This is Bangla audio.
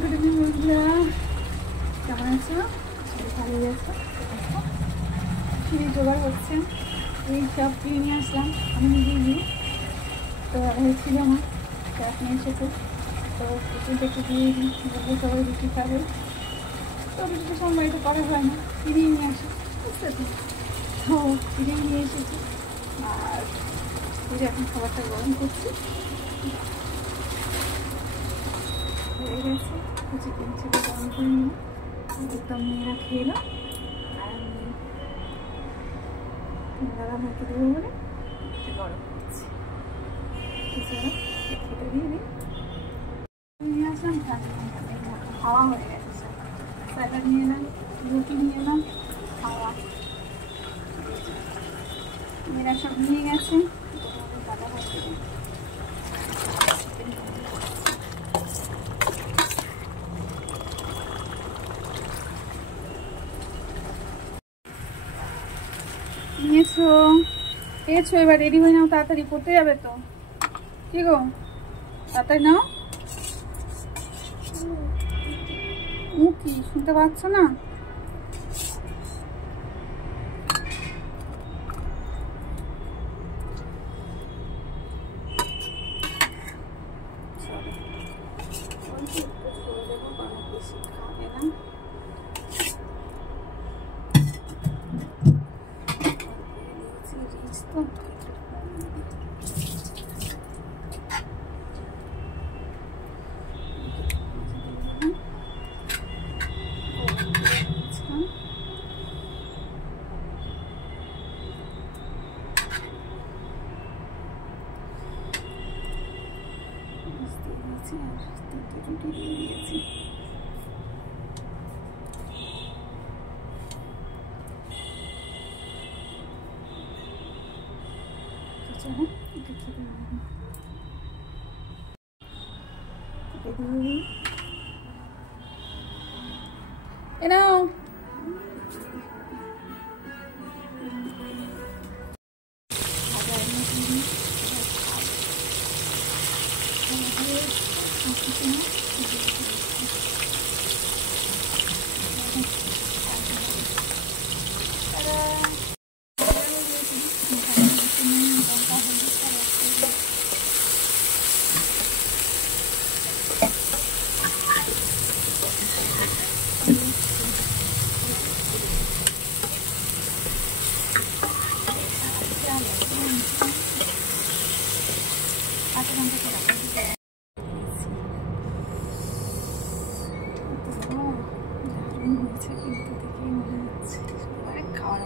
গুড ইভিনিং বন্ধুরা, কেমন আছো? ভালোই আছো? সিঁড়ি জোগাড় হচ্ছে, এই সব কিনে নিয়ে আসলাম আমি নিজেই নিয়ে। তো ছিল না, তো আপনি এসেছে, তো টিফিনটা একটু দিয়ে দিই, বলবো সবাই রুটি খাবে। তো রুটিটা সব বাড়িতে করা হয় না, কিনেই নিয়ে আসি, বুঝতে তো। তো কিনেই নিয়ে এসেছি, আর এখন খাবারটা গরম করছি হয়ে গেছে। চিকেন ছিল গরম করে নিয়ে একদম মেয়েরা খেয়ে এলো, আর আমি দাদা ভাইকে দেবো বলে গরম করছি। এছাড়া খেতে দিয়ে দিই, নিয়ে আসলাম খাওয়া হয়ে গেছে। স্যালাড নিয়ে এলাম, রুটি নিয়ে এলাম, খাওয়া মেয়েরা সব নিয়ে গেছে। দাদা ভাইকে নিয়েছো, পেয়েছো, এবার রেডি হয়ে নাও, তাড়াতাড়ি পড়তে যাবে তো। কি গো, তাড়াতাড়ি নাও। কি শুনতে পাচ্ছ না? রুটি দিয়ে দিয়েছি। এ নাও, হয়েছে কিন্তু দেখেই মনে হচ্ছে খাওয়ার